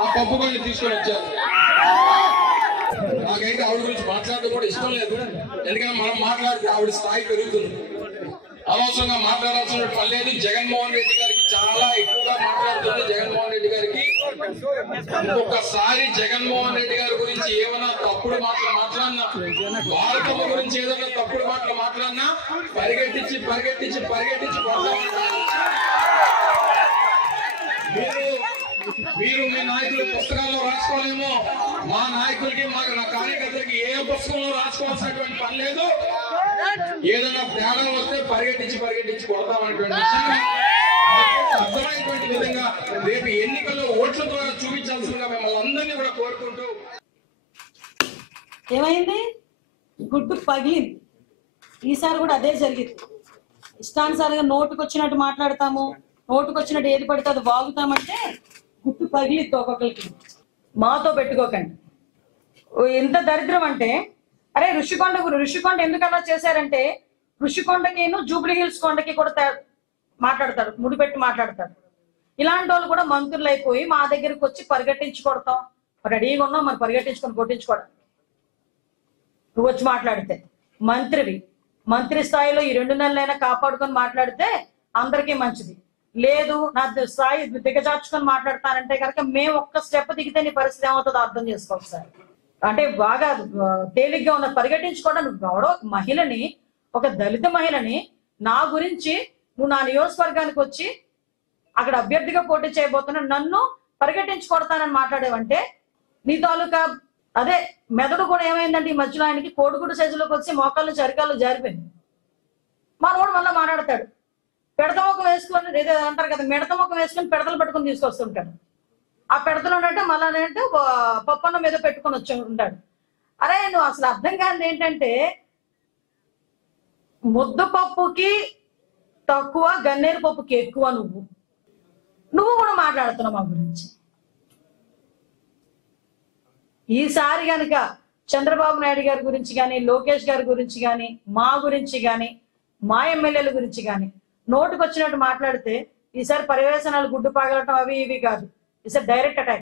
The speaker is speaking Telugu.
ఆ పప్పు కొంచెం తీసుకొని వచ్చారు. నాకైతే ఆవిడ గురించి మాట్లాడడం కూడా ఇష్టం లేదు. ఎందుకంటే మనం మాట్లాడితే ఆవిడ స్థాయి పెరుగుతుంది. అనవసరంగా మాట్లాడాల్సిన పని లేదు. జగన్మోహన్ రెడ్డి గారికి చాలా ఎక్కువగా మాట్లాడుతుంది. జగన్మోహన్ రెడ్డి గారికి ఒక్కసారి జగన్మోహన్ రెడ్డి గారి గురించి ఏమైనా తప్పుడు మాటలు మాట్లాడినా, భారతమ్మ గురించి ఏదైనా తప్పుడు మాటలు మాట్లాడినా పరిగెట్టించి పరిగెట్టించి పరిగెట్టించి మీరు మీ నాయకులు పుస్తకాల్లో రాసుకోలేమో, మా నాయకులకి నా కార్యకర్తలకి ఏ పుస్తకంలో రాసుకోవాల్సినటువంటి పని లేదు. ఏదైనా తేడా వస్తే పరిగెట్టించి పరిగెట్టించి కొడతామనేటువంటి విషయాన్ని అర్థమైనటువంటి విధంగా రేపు ఎన్నికల్లో ఓట్ల ద్వారా చూపించాల్సిందిగా మిమ్మల్ని అందరినీ కూడా కోరుకుంటూ. ఏమైంది? గుడ్డు పగిలింది. ఈసారి కూడా అదే జరిగింది. ఇష్టానుసారంగా నోటుకు వచ్చినట్టు మాట్లాడతాము, నోటుకు వచ్చినట్టు ఏది పడితే అది వాగుతామంటే గుట్టు పగిలిద్ది ఒక్కొక్కరికి. మాతో పెట్టుకోకండి. ఎంత దరిద్రం అంటే, అరే ఋషికొండ ఎందుకు అలా చేశారంటే, ఋషికొండకిను జూబ్లీ హిల్స్ కొండకి కూడా మాట్లాడతాడు, ముడిపెట్టి మాట్లాడతాడు. ఇలాంటి వాళ్ళు కూడా మంత్రులు అయిపోయి మా దగ్గరికి వచ్చి పరిగెట్టించి కొడతాం, రెడీగా ఉన్నాం మరి పరిగెట్టించుకొని కొట్టించుకోవడం. నువ్వు వచ్చి మాట్లాడితే మంత్రివి, మంత్రి స్థాయిలో ఈ 2 నెలలైనా కాపాడుకొని మాట్లాడితే అందరికీ మంచిది. లేదు నా స్థాయి దిగజార్చుకొని మాట్లాడతానంటే కనుక మేము ఒక్క స్టెప్ దిగితే నీ పరిస్థితి ఏమవుతుందో అర్థం చేసుకోవాలి సార్. అంటే బాగా తేలిగ్గా ఉన్న పరిగెట్టించుకోవడం. ఎవడో మహిళని, ఒక దళిత మహిళని నా గురించి నువ్వు నా నియోజకవర్గానికి వచ్చి అక్కడ అభ్యర్థిగా పోటీ చేయబోతున్నా నన్ను పరిగెట్టించుకొడతానని మాట్లాడేవంటే నీ తాలూకా అదే మెదడు కూడా ఏమైందంటే ఈ మధ్యలో ఆయనకి కోడిగుడు సైజులోకి వచ్చి మోకాళ్ళు చరికాళ్ళు జారిపోయింది. మనోడు మళ్ళీ మాట్లాడతాడు, పెడతమొక్క వేసుకొని ఏదో అంటారు కదా, మిడతమొక్క వేసుకొని పెడతలు పెట్టుకొని తీసుకొస్తుంటాడు. ఆ పెడతలు ఉన్నట్టే మళ్ళీ అంటే పప్పన్నం మీద పెట్టుకొని వచ్చి ఉంటాడు. అరే నువ్వు అసలు అర్థం కానిది ఏంటంటే, ముద్దపప్పుకి తక్కువ గన్నేరు పప్పుకి ఎక్కువ నువ్వు కూడా మాట్లాడుతున్నావు మా గురించి. ఈసారి కనుక చంద్రబాబు నాయుడు గారి గురించి కానీ, లోకేష్ గారి గురించి కానీ, మా గురించి కానీ, మా ఎమ్మెల్యేల గురించి కానీ నోటుకు వచ్చినట్టు మాట్లాడితే ఈసారి పరివేశనాలు గుడ్డు పగలటం అవి ఇవి కాదు, ఈసారి డైరెక్ట్ అటాక్.